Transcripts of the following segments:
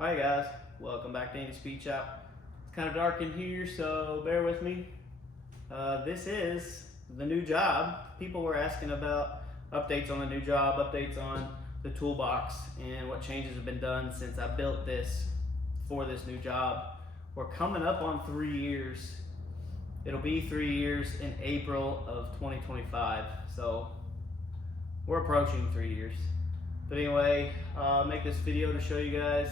Hi guys, welcome back to Andy's Speed Shop. It's kind of dark in here, so bear with me. This is the new job. People were asking about updates on the new job, updates on the toolbox, and what changes have been done since I built this for this new job. We're coming up on 3 years. It'll be 3 years in April of 2025, so we're approaching 3 years. But anyway, I'll make this video to show you guys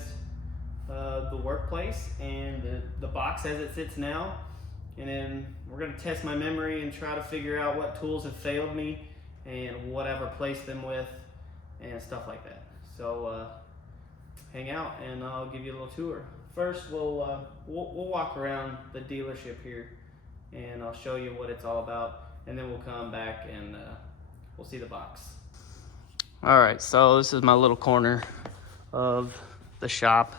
the workplace and the box as it sits now, and then we're going to test my memory and try to figure out what tools have failed me and what I've replaced them with and stuff like that. So hang out and I'll give you a little tour. First we'll walk around the dealership here and I'll show you what it's all about, and then we'll come back and we'll see the box. All right, so this is my little corner of the shop.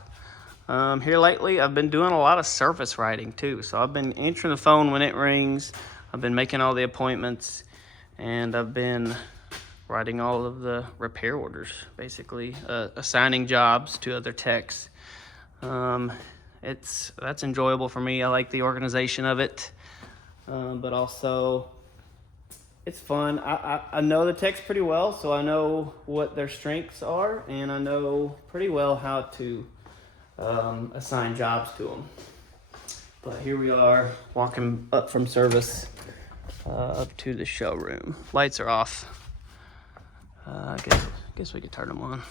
Here lately, I've been doing a lot of service writing too. So I've been answering the phone when it rings. I've been making all the appointments, and I've been writing all of the repair orders, basically, assigning jobs to other techs. That's enjoyable for me. I like the organization of it, but also it's fun. I know the techs pretty well, so I know what their strengths are, and I know pretty well how to assign jobs to them. But here we are walking up from service up to the showroom. Lights are off. I guess we could turn them on.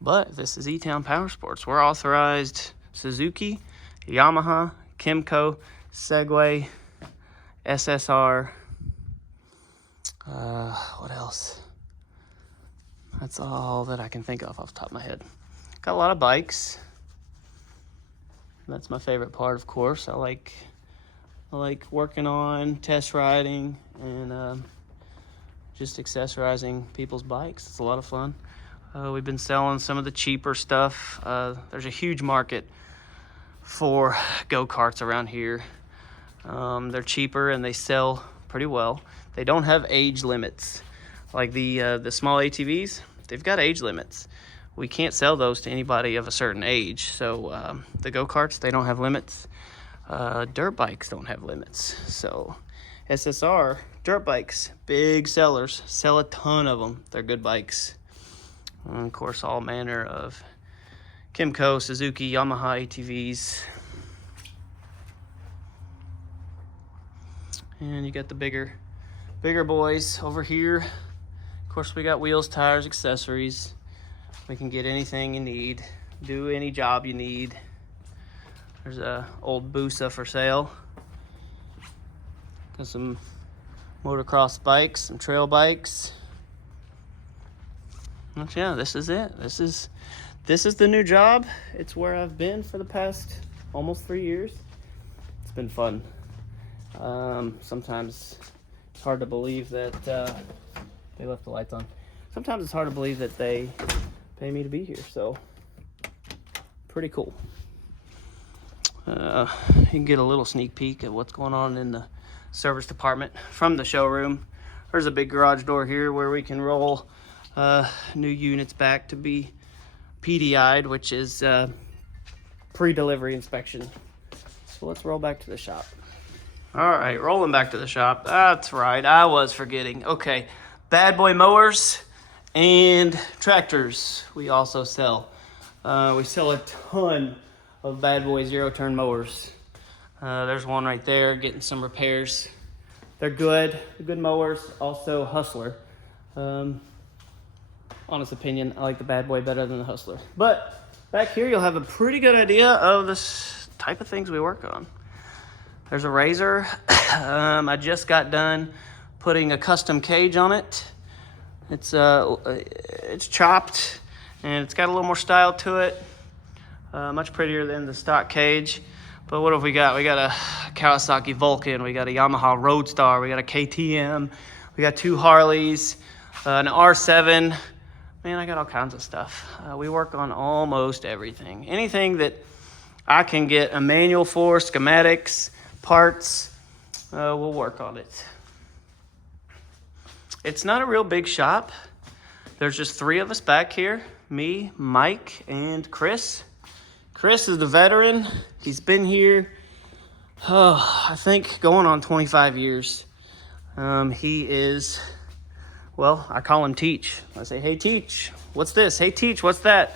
But this is E-Town Power Sports. We're authorized Suzuki, Yamaha, Kemco, Segway, SSR. What else? That's all that I can think of off the top of my head. Got a lot of bikes. That's my favorite part, of course. I like working on, test riding, and just accessorizing people's bikes. It's a lot of fun. We've been selling some of the cheaper stuff. There's a huge market for go-karts around here. They're cheaper and they sell pretty well. They don't have age limits. Like the small ATVs, they've got age limits. We can't sell those to anybody of a certain age. So the go-karts, they don't have limits. Dirt bikes don't have limits. So SSR, dirt bikes, big sellers, sell a ton of them. They're good bikes. And of course, all manner of Kemco, Suzuki, Yamaha ATVs. And you got the bigger boys over here. Of course, we got wheels, tires, accessories. We can get anything you need, do any job you need. There's a old Busa for sale. Got some motocross bikes, some trail bikes. But yeah, this is it. This is the new job. It's where I've been for the past almost 3 years. It's been fun. Sometimes it's hard to believe that they left the lights on. Sometimes it's hard to believe that they pay me to be here, so pretty cool. You can get a little sneak peek at what's going on in the service department from the showroom. There's a big garage door here where we can roll new units back to be PDI'd, which is pre-delivery inspection. So let's roll back to the shop. All right, rolling back to the shop. That's right, I was forgetting. Okay, bad boy mowers and tractors we also sell. We sell a ton of bad boy zero-turn mowers. There's one right there getting some repairs. They're good mowers. Also Hustler. Honest opinion, I like the bad boy better than the Hustler. But back here you'll have a pretty good idea of this type of things we work on. There's a razor. I just got done putting a custom cage on it. It's chopped and it's got a little more style to it. Much prettier than the stock cage. But what have we got? We got a Kawasaki Vulcan. We got a Yamaha Roadstar. We got a KTM. We got 2 Harleys, an R7. Man, I got all kinds of stuff. We work on almost everything. Anything that I can get a manual for, schematics, parts, we'll work on it. It's not a real big shop. there's just 3 of us back here. Me, Mike, and Chris. Chris is the veteran. He's been here, I think going on 25 years. He is, well, I call him Teach. I say, hey, Teach, what's this? Hey, Teach, what's that?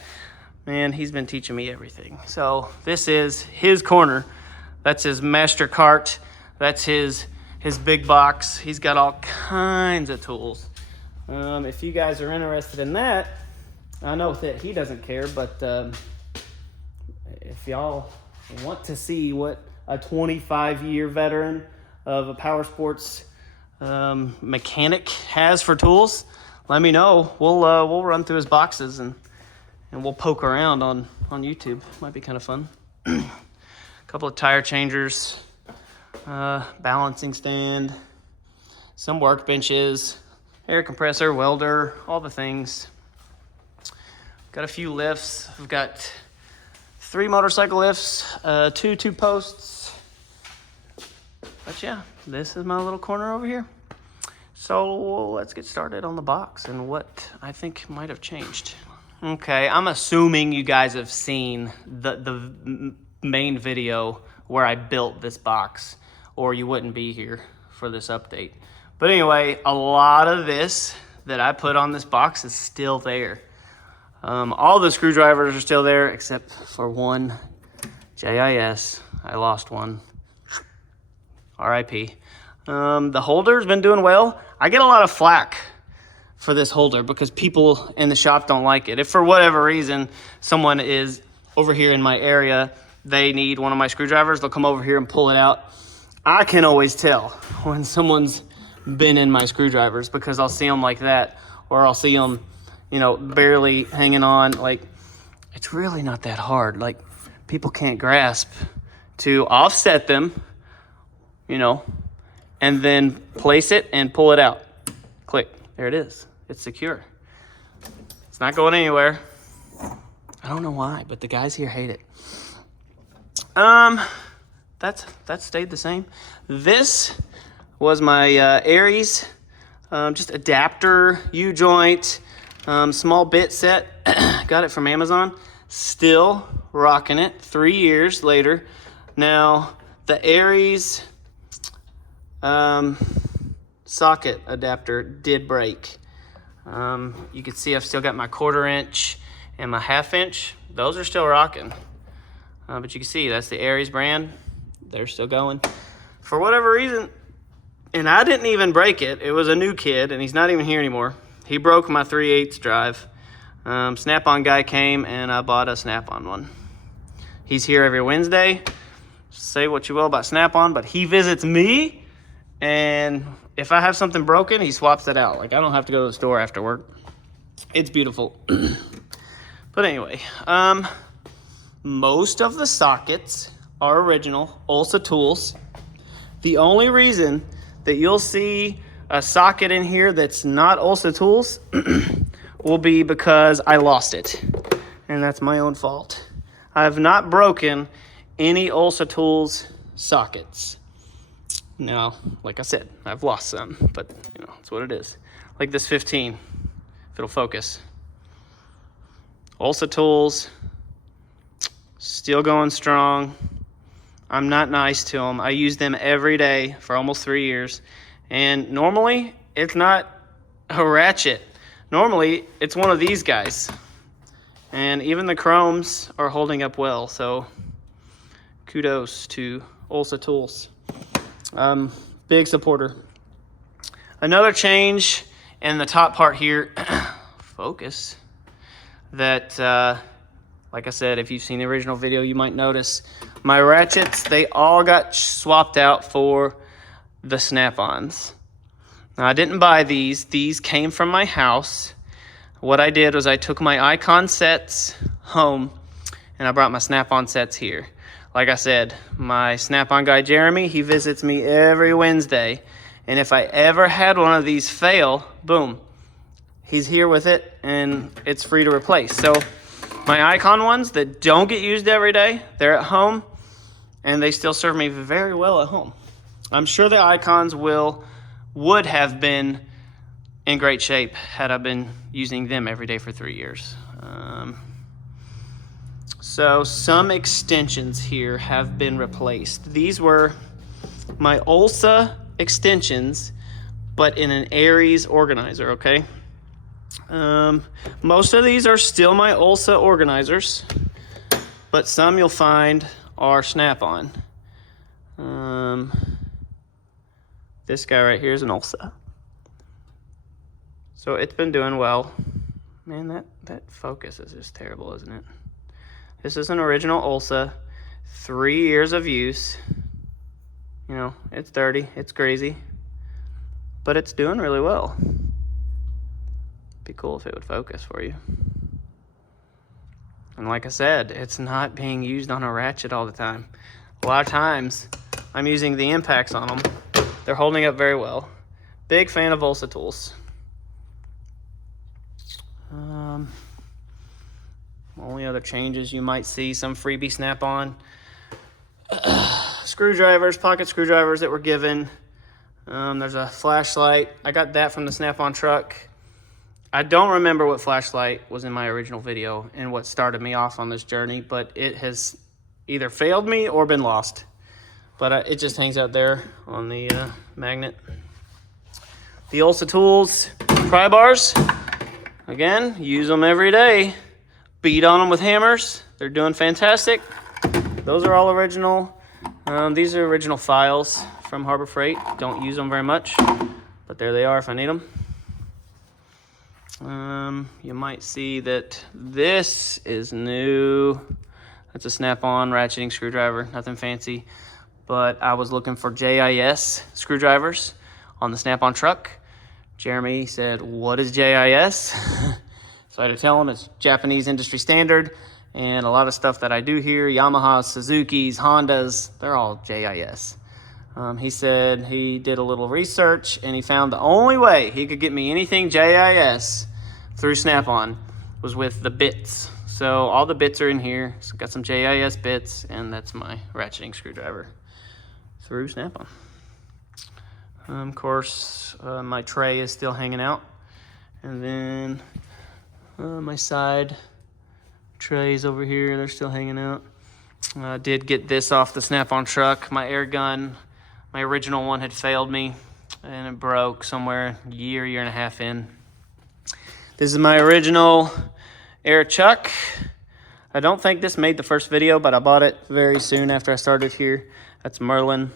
Man, he's been teaching me everything. So this is his corner. That's his master cart. That's his big box. He's got all kinds of tools. If you guys are interested in that, I know that he doesn't care, but if y'all want to see what a 25-year veteran of a power sports mechanic has for tools, let me know. We'll run through his boxes and we'll poke around on YouTube. Might be kind of fun. A couple of tire changers, balancing stand, some workbenches, air compressor, welder, all the things. Got a few lifts. I've got 3 motorcycle lifts, 2 posts. But yeah, this is my little corner over here. So let's get started on the box and what I think might have changed. Okay, I'm assuming you guys have seen the main video where I built this box, or you wouldn't be here for this update. But anyway, a lot of this that I put on this box is still there. All the screwdrivers are still there except for one JIS. I lost one. RIP. The holder's been doing well. I get a lot of flack for this holder because people in the shop don't like it. If for whatever reason someone is over here in my area, they need one of my screwdrivers, they'll come over here and pull it out. I can always tell when someone's been in my screwdrivers because I'll see them like that, or I'll see them, you know, barely hanging on. Like, it's really not that hard. Like, people can't grasp to offset them, you know, and then place it and pull it out. Click. There it is. It's secure. It's not going anywhere. I don't know why, but the guys here hate it. That stayed the same. This was my Aries, just adapter, U-joint, small bit set. Got it from Amazon. Still rocking it 3 years later. Now, the Aries socket adapter did break. You can see I've still got my 1/4 inch and my 1/2 inch. Those are still rocking. But you can see that's the Aries brand. They're still going. For whatever reason, and I didn't even break it. It was a new kid, and he's not even here anymore. He broke my 3/8 drive. SnapOn guy came, and I bought a SnapOn one. He's here every Wednesday. Say what you will about SnapOn, but he visits me, and if I have something broken, he swaps it out. Like, I don't have to go to the store after work. It's beautiful. But anyway, most of the sockets are original Ulsa tools. The only reason that you'll see a socket in here that's not Ulsa tools will be because I lost it. And that's my own fault. I have not broken any Ulsa tools sockets. Now, like I said, I've lost some, but you know, it's what it is. Like this 15, if it'll focus. Ulsa tools, still going strong. I'm not nice to them. I use them every day for almost 3 years. And normally, it's not a ratchet. Normally, it's one of these guys. And even the chromes are holding up well. So, kudos to Ulsa Tools. Big supporter. Another change in the top part here, focus, that, like I said, if you've seen the original video, you might notice my ratchets, they all got swapped out for the SnapOns. Now, I didn't buy these. These came from my house. What I did was I took my Icon sets home, and I brought my SnapOn sets here. Like I said, my SnapOn guy, Jeremy, he visits me every Wednesday. And if I ever had one of these fail, boom, he's here with it, and it's free to replace. So my Icon ones that don't get used every day, they're at home, and they still serve me very well at home. I'm sure the Icons would have been in great shape had I been using them every day for 3 years. So some extensions here have been replaced. These were my Ulsa extensions, but in an Aries organizer, okay? Most of these are still my Ulsa organizers, but some you'll find are SnapOn. This guy right here is an Ulsa. So it's been doing well. Man, that focus is just terrible, isn't it? This is an original Ulsa, 3 years of use. You know, it's dirty, it's crazy, but it's doing really well. Be cool if it would focus for you. And like I said, it's not being used on a ratchet all the time. A lot of times, I'm using the impacts on them. They're holding up very well. Big fan of Ulsa tools. Only other changes you might see, some freebie Snap-on. Screwdrivers, pocket screwdrivers that were given. There's a flashlight. I got that from the Snap-on truck. I don't remember what flashlight was in my original video and what started me off on this journey, but it has either failed me or been lost. But it just hangs out there on the magnet. The Ulsa tools, pry bars. Again, use them every day. Beat on them with hammers. They're doing fantastic. Those are all original. These are original files from Harbor Freight. Don't use them very much, but there they are if I need them. You might see that this is new. That's a Snap-on ratcheting screwdriver, nothing fancy. But I was looking for JIS screwdrivers on the Snap-on truck. Jeremy said, "What is JIS?" So I had to tell him it's Japanese industry standard, and a lot of stuff that I do here, Yamahas, Suzukis, Hondas, they're all JIS. He said he did a little research, and he found the only way he could get me anything JIS through Snap-on was with the bits. So all the bits are in here. So got some JIS bits, and that's my ratcheting screwdriver through Snap-on. Of course, my tray is still hanging out. And then my side trays over here, they're still hanging out. I did get this off the Snap-on truck. My air gun, my original one had failed me, and it broke somewhere year and a half in. This is my original air chuck. I don't think this made the first video, but I bought it very soon after I started here. That's Merlin.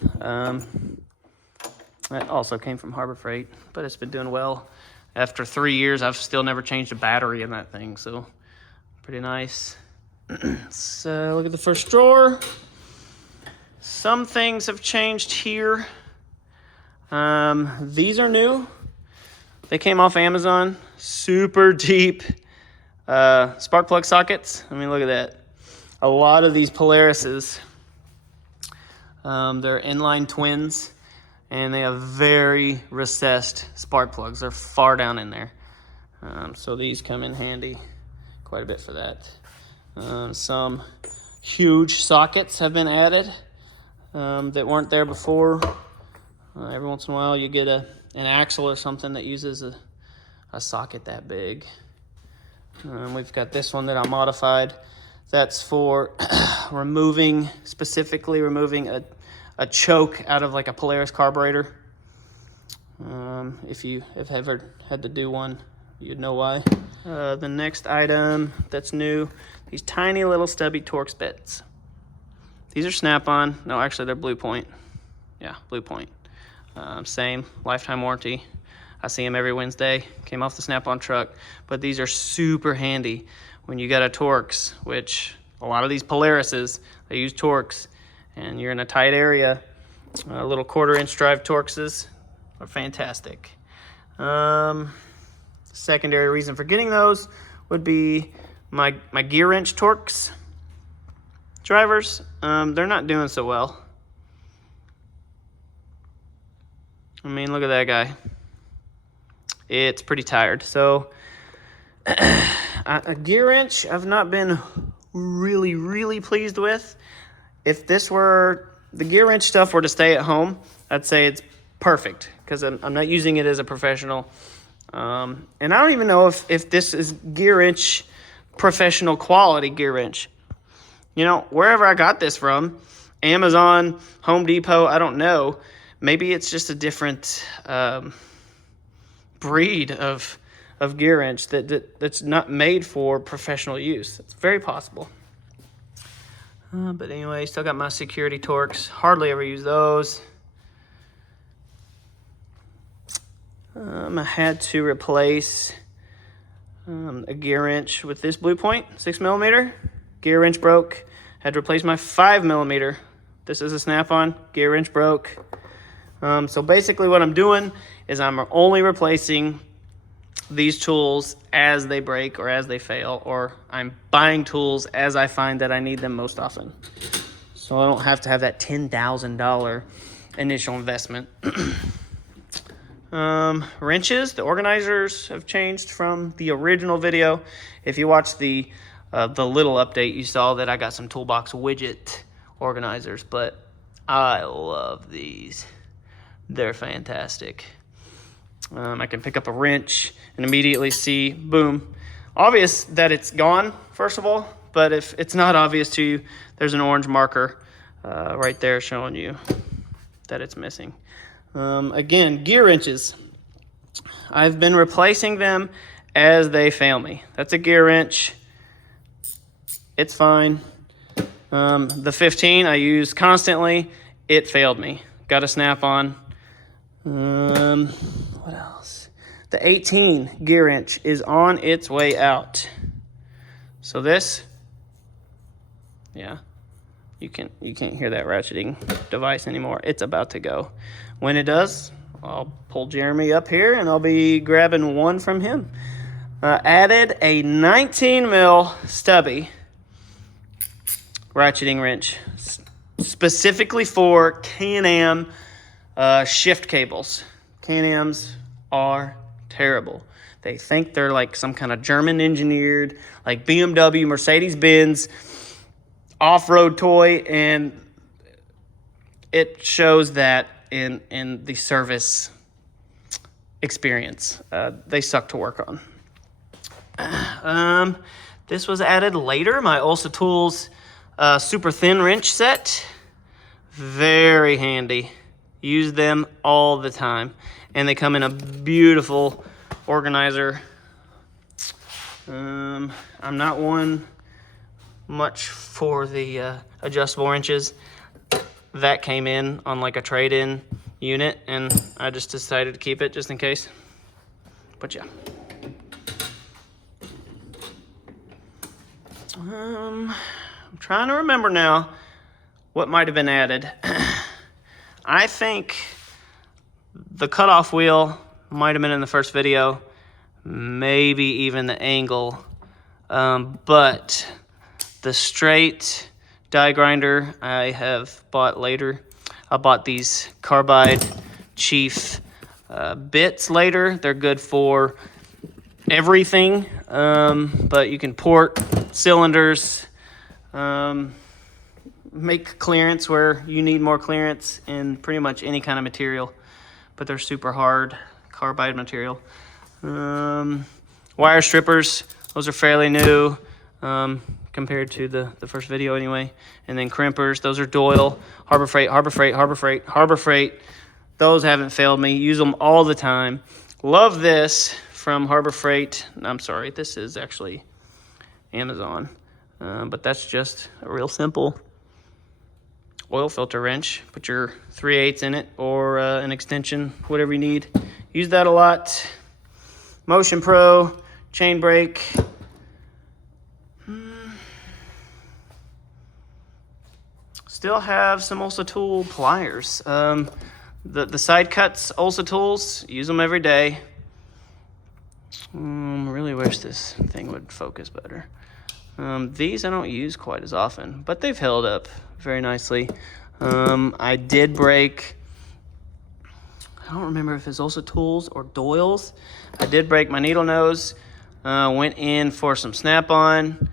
That also came from Harbor Freight, but it's been doing well. After 3 years, I've still never changed a battery in that thing, so pretty nice. So look at the first drawer. Some things have changed here. These are new. They came off Amazon. Super deep spark plug sockets. I mean, look at that. A lot of these Polarises, they're inline twins, and they have very recessed spark plugs. They're far down in there. So these come in handy quite a bit for that. Some huge sockets have been added that weren't there before. Every once in a while you get an axle or something that uses a socket that big. We've got this one that I modified. That's for specifically removing a choke out of like a Polaris carburetor. If you have ever had to do one, you'd know why. The next item that's new, these tiny little stubby Torx bits. These are Snap-on. No, actually they're Blue Point. Yeah, Blue Point. Same lifetime warranty. I see them every Wednesday. Came off the Snap-on truck. But these are super handy when you got a Torx, which a lot of these Polarises, they use Torx, and you're in a tight area. Little 1/4-inch drive Torxes are fantastic. Secondary reason for getting those would be my gear wrench Torx drivers. They're not doing so well. I mean, look at that guy. It's pretty tired. So a gear wrench I've not been really pleased with. If this were, the gear wrench stuff were to stay at home, I'd say it's perfect because I'm not using it as a professional. And I don't even know if this is gear wrench, professional quality gear wrench. You know, wherever I got this from, Amazon, Home Depot, I don't know. Maybe it's just a different breed of gear wrench that's not made for professional use. It's very possible. But anyway, still got my security Torx. Hardly ever use those. I had to replace a gear wrench with this Blue Point 6mm. Gear wrench broke. Had to replace my 5mm. This is a Snap-on. Gear wrench broke. So basically what I'm doing is I'm only replacing these tools as they break or as they fail, or I'm buying tools as I find that I need them most often. So I don't have to have that $10,000 initial investment. Wrenches, the organizers have changed from the original video. If you watched the little update, you saw that I got some toolbox widget organizers, but I love these. They're fantastic. I can pick up a wrench and immediately see, boom, obvious that it's gone, first of all, but if it's not obvious to you, there's an orange marker right there showing you that it's missing. Again, gear wrenches. I've been replacing them as they fail me. That's a gear wrench. It's fine. The 15 I use constantly. It failed me. Got a Snap-on. What else? The 18 gear wrench is on its way out. So this, yeah, you can't hear that ratcheting device anymore. It's about to go. When it does, I'll pull Jeremy up here and I'll be grabbing one from him. Added a 19mm stubby ratcheting wrench specifically for Can-Am shift cables. Can-Ams are terrible. They think they're like some kind of German engineered, like BMW, Mercedes-Benz off-road toy, and it shows that in the service experience. They suck to work on. This was added later, my Ulsa Tools super thin wrench set. Very handy. Use them all the time. And they come in a beautiful organizer. I'm not one much for the adjustable wrenches. That came in on like a trade-in unit, and I just decided to keep it just in case. But yeah. I'm trying to remember now what might have been added. I think the cutoff wheel might have been in the first video, maybe even the angle, but the straight die grinder I have bought later. I bought these carbide Chief bits later. They're good for everything, but you can port cylinders, make clearance where you need more clearance in pretty much any kind of material, but they're super hard carbide material. Wire strippers, those are fairly new compared to the first video anyway. And then crimpers, those are Doyle, Harbor Freight, Harbor Freight, Harbor Freight, Harbor Freight. Those haven't failed me. Use them all the time. Love this from Harbor Freight. I'm sorry, this is actually Amazon, but that's just a real simple oil filter wrench. Put your 3/8 in it, or an extension, whatever you need. Use that a lot. Motion Pro, chain brake. Still have some Ulsa Tool pliers. The side cuts, Ulsa Tools, use them every day. Really wish this thing would focus better. These I don't use quite as often, but they've held up very nicely. I did break, I don't remember if it's Ulsa Tools or Doyle's. I did break my needle nose. Went in for some Snap-on.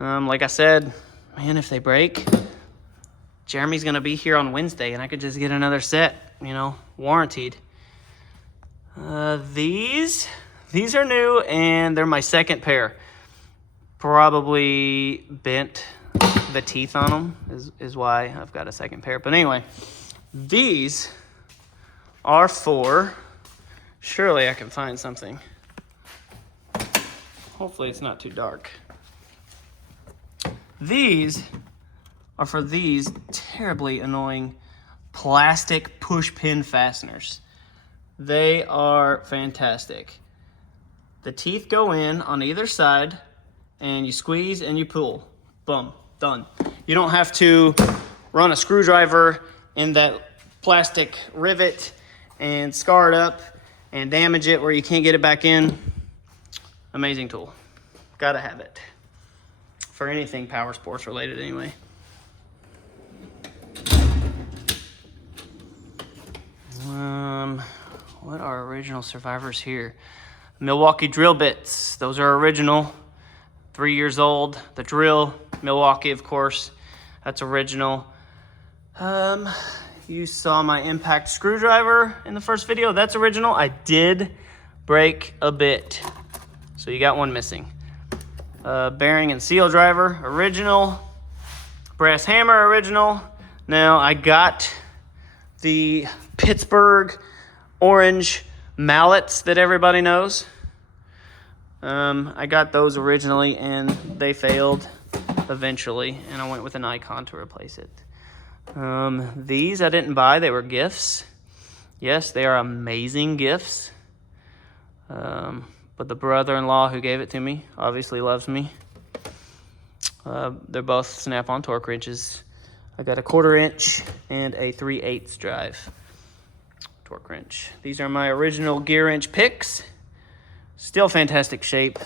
Like I said, man, if they break, Jeremy's gonna be here on Wednesday and I could just get another set, you know, warranted. These, These are new, and they're my second pair. Probably bent the teeth on them is why I've got a second pair. But anyway, these are for, surely I can find something. Hopefully it's not too dark. These are for these terribly annoying plastic push pin fasteners. They are fantastic. The teeth go in on either side, and you squeeze and you pull. Boom, done. You don't have to run a screwdriver in that plastic rivet and scar it up and damage it where you can't get it back in. Amazing tool. Gotta have it. For anything power sports related anyway. What are original survivors here? Milwaukee drill bits. Those are original. 3 years old. The drill, Milwaukee, of course. That's original. You saw my impact screwdriver in the first video. That's original. I did break a bit, so you got one missing. Bearing and seal driver, original. Brass hammer, original. Now, I got the Pittsburgh orange mallets that everybody knows. I got those originally, and they failed eventually, and I went with an Icon to replace it. These I didn't buy. They were gifts. Yes, they are amazing gifts. But the brother-in-law who gave it to me obviously loves me. They're both Snap-on torque wrenches. I got a 1/4 inch and a 3/8 drive torque wrench. These are my original gear wrench picks. Still fantastic shape.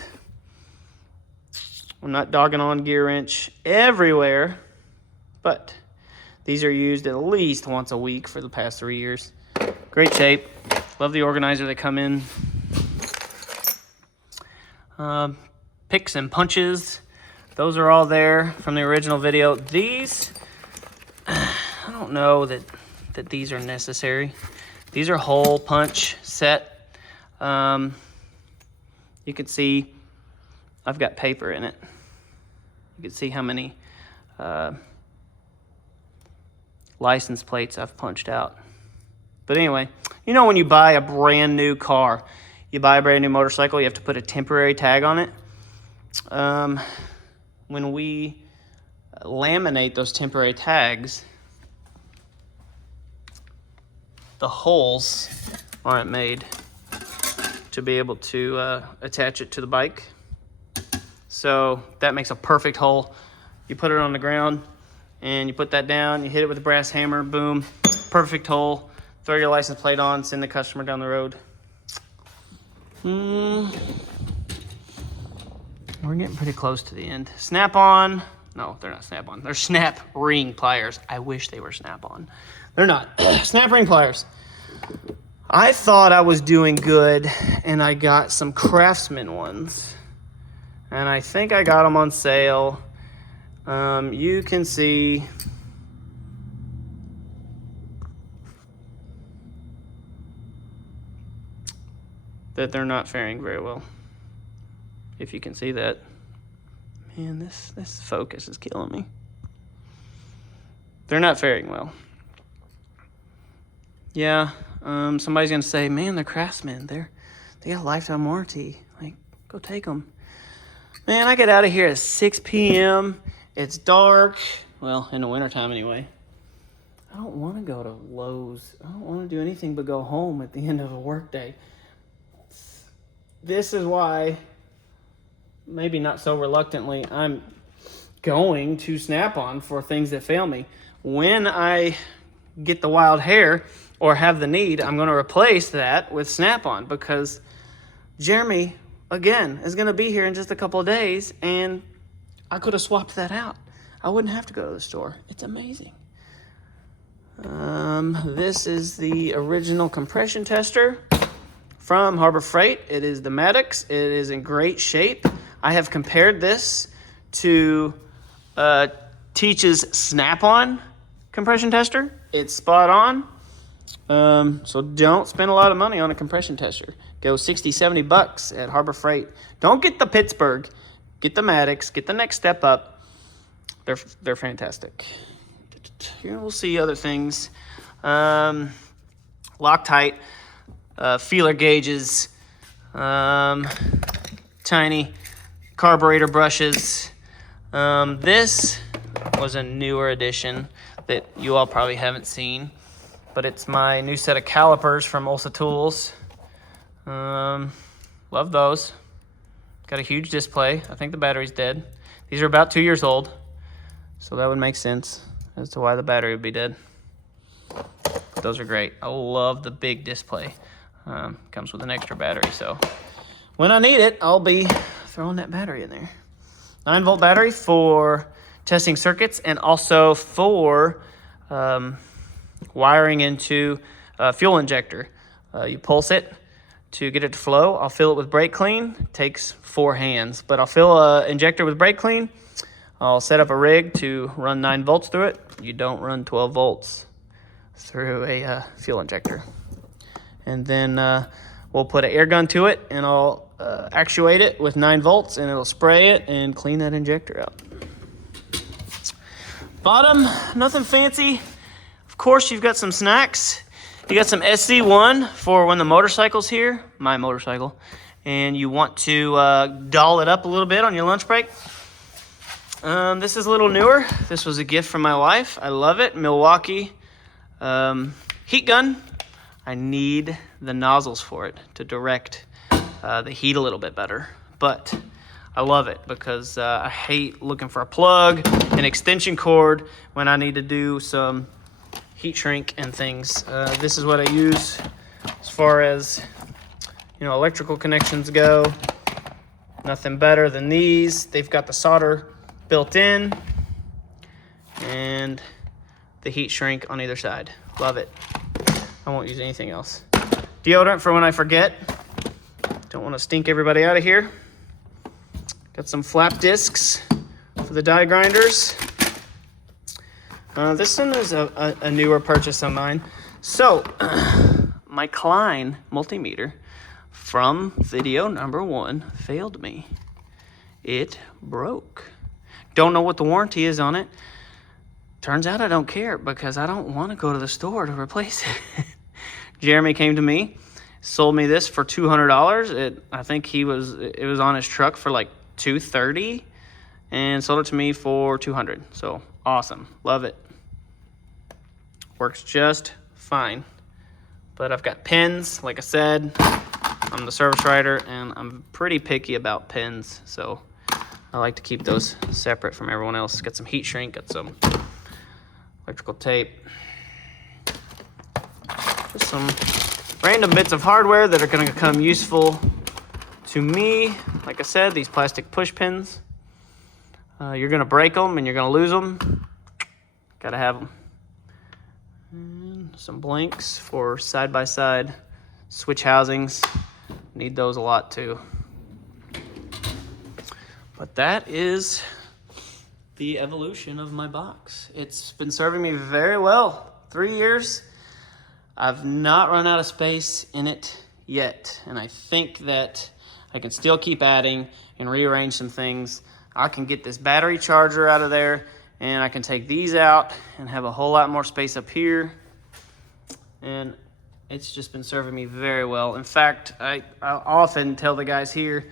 I'm not dogging on gear wrench everywhere, but these are used at least once a week for the past 3 years. Great shape. Love the organizer they come in. Picks and punches. Those are all there from the original video. These, I don't know that these are necessary. These are hole punch set. You can see I've got paper in it. You can see how many license plates I've punched out. But anyway, you know when you buy a brand new car, you buy a brand new motorcycle, you have to put a temporary tag on it. When we laminate those temporary tags, the holes aren't made to be able to attach it to the bike. So that makes a perfect hole. You put it on the ground and you put that down, you hit it with a brass hammer, boom, perfect hole. Throw your license plate on, send the customer down the road. We're getting pretty close to the end. Snap-on. No, they're not Snap-on. They're snap ring pliers. I wish they were Snap-on. They're not. Snap ring pliers. I thought I was doing good, and I got some Craftsman ones. And I think I got them on sale. You can see that they're not faring very well. If you can see that. Man, this focus is killing me. They're not faring well. Yeah, somebody's gonna say, man, they're Craftsman. They got a lifetime warranty. Like, go take them. Man, I get out of here at 6 p.m. It's dark. Well, in the wintertime anyway. I don't want to go to Lowe's. I don't want to do anything but go home at the end of a workday. This is why, maybe not so reluctantly, I'm going to Snap-on for things that fail me. When I get the wild hair or have the need, I'm going to replace that with Snap-on because Jeremy, again, is going to be here in just a couple of days, and I could have swapped that out. I wouldn't have to go to the store. It's amazing. This is the original compression tester from Harbor Freight. It is the Maddox. It is in great shape. I have compared this to Teach's Snap-on compression tester. It's spot on. So don't spend a lot of money on a compression tester. go 60, 70 bucks at Harbor Freight. Don't get the Pittsburgh. Get the Maddox. Get the next step up. They're fantastic. Here we'll see other things. Loctite, feeler gauges, tiny carburetor brushes. This was a newer addition that you all probably haven't seen, but it's my new set of calipers from Ulsa Tools. Love those. Got a huge display. I think the battery's dead. These are about 2 years old, so that would make sense as to why the battery would be dead. But those are great. I love the big display. Comes with an extra battery, so when I need it, I'll be throwing that battery in there. 9-volt battery for testing circuits and also for wiring into a fuel injector. You pulse it to get it to flow. I'll fill it with brake clean. It takes 4 hands, but I'll fill an injector with brake clean. I'll set up a rig to run 9 volts through it. You don't run 12 volts through a fuel injector. And then we'll put an air gun to it, and I'll actuate it with 9 volts, and it'll spray it and clean that injector out. Bottom, nothing fancy. Of course, you've got some snacks. You got some SC1 for when the motorcycle's here, my motorcycle, and you want to doll it up a little bit on your lunch break. This is a little newer. This was a gift from my wife. I love it. Milwaukee heat gun. I need the nozzles for it to direct the heat a little bit better, but I love it because I hate looking for a plug, an extension cord when I need to do some heat shrink and things. This is what I use as far as, you know, electrical connections go. Nothing better than these. They've got the solder built in and the heat shrink on either side. Love it. I won't use anything else. Deodorant for when I forget. Don't want to stink everybody out of here. Got some flap discs for the die grinders. This one is a newer purchase of mine. So, my Klein multimeter from video number 1 failed me. It broke. Don't know what the warranty is on it. Turns out I don't care because I don't want to go to the store to replace it. Jeremy came to me, sold me this for $200. I think it was on his truck for like $230 and sold it to me for $200. So awesome. Love it. Works just fine. But I've got pins, like I said. I'm the service writer and I'm pretty picky about pins, so I like to keep those separate from everyone else. Got some heat shrink, got some electrical tape. Just some random bits of hardware that are going to become useful to me. Like I said, these plastic push pins. You're going to break them and you're going to lose them. Got to have them. And some blanks for side-by-side switch housings. Need those a lot too. But that is the evolution of my box. It's been serving me very well. 3 years. I've not run out of space in it yet. And I think that I can still keep adding and rearrange some things. I can get this battery charger out of there and I can take these out and have a whole lot more space up here. And it's just been serving me very well. In fact, I often tell the guys here,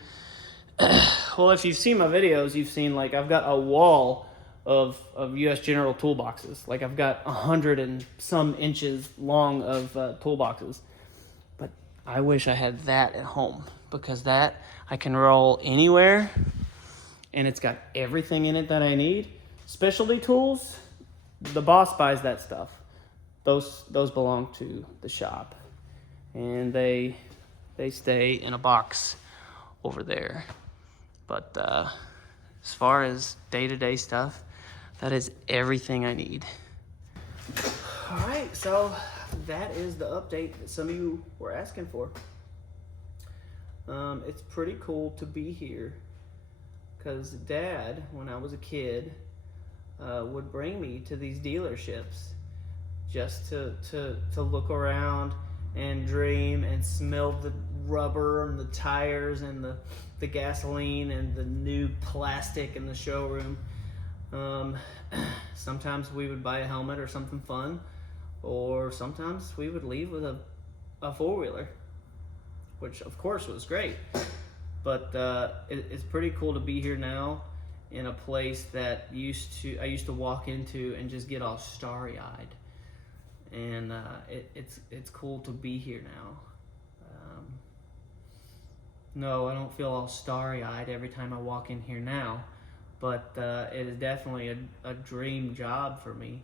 well, if you've seen my videos, you've seen like I've got a wall of US General toolboxes. Like I've got 100 and some inches long of toolboxes. But I wish I had that at home because that I can roll anywhere and it's got everything in it that I need. Specialty tools, the boss buys that stuff. Those belong to the shop and they stay in a box over there. But as far as day-to-day stuff, that is everything I need. All right, so that is the update that some of you were asking for. It's pretty cool to be here because Dad, when I was a kid, would bring me to these dealerships just to look around and dream and smell rubber and the tires and the gasoline and the new plastic in the showroom. Sometimes we would buy a helmet or something fun, or sometimes we would leave with a four-wheeler, which of course was great. But it's pretty cool to be here now in a place that I used to walk into and just get all starry-eyed. And it's cool to be here now. No, I don't feel all starry-eyed every time I walk in here now, but it is definitely a dream job for me.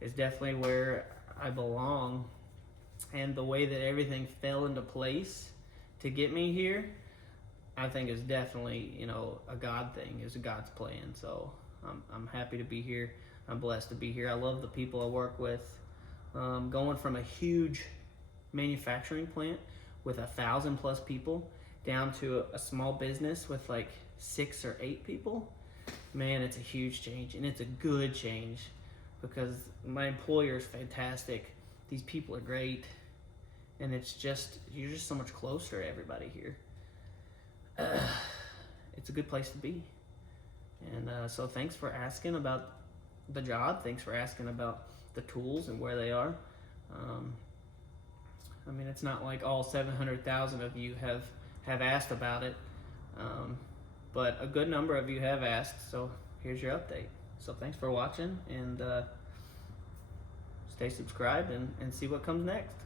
It's definitely where I belong, and the way that everything fell into place to get me here, I think is definitely, a God thing, is a God's plan. So I'm happy to be here. I'm blessed to be here. I love the people I work with. Going from a huge manufacturing plant with 1,000+ people down to a small business with like 6 or 8 people, man, it's a huge change, and it's a good change because my employer is fantastic. These people are great, and you're just so much closer to everybody here. It's a good place to be. And so thanks for asking about the job. Thanks for asking about the tools and where they are. I mean, it's not like all 700,000 of you have asked about it, but a good number of you have asked, so here's your update. So thanks for watching, and stay subscribed and see what comes next.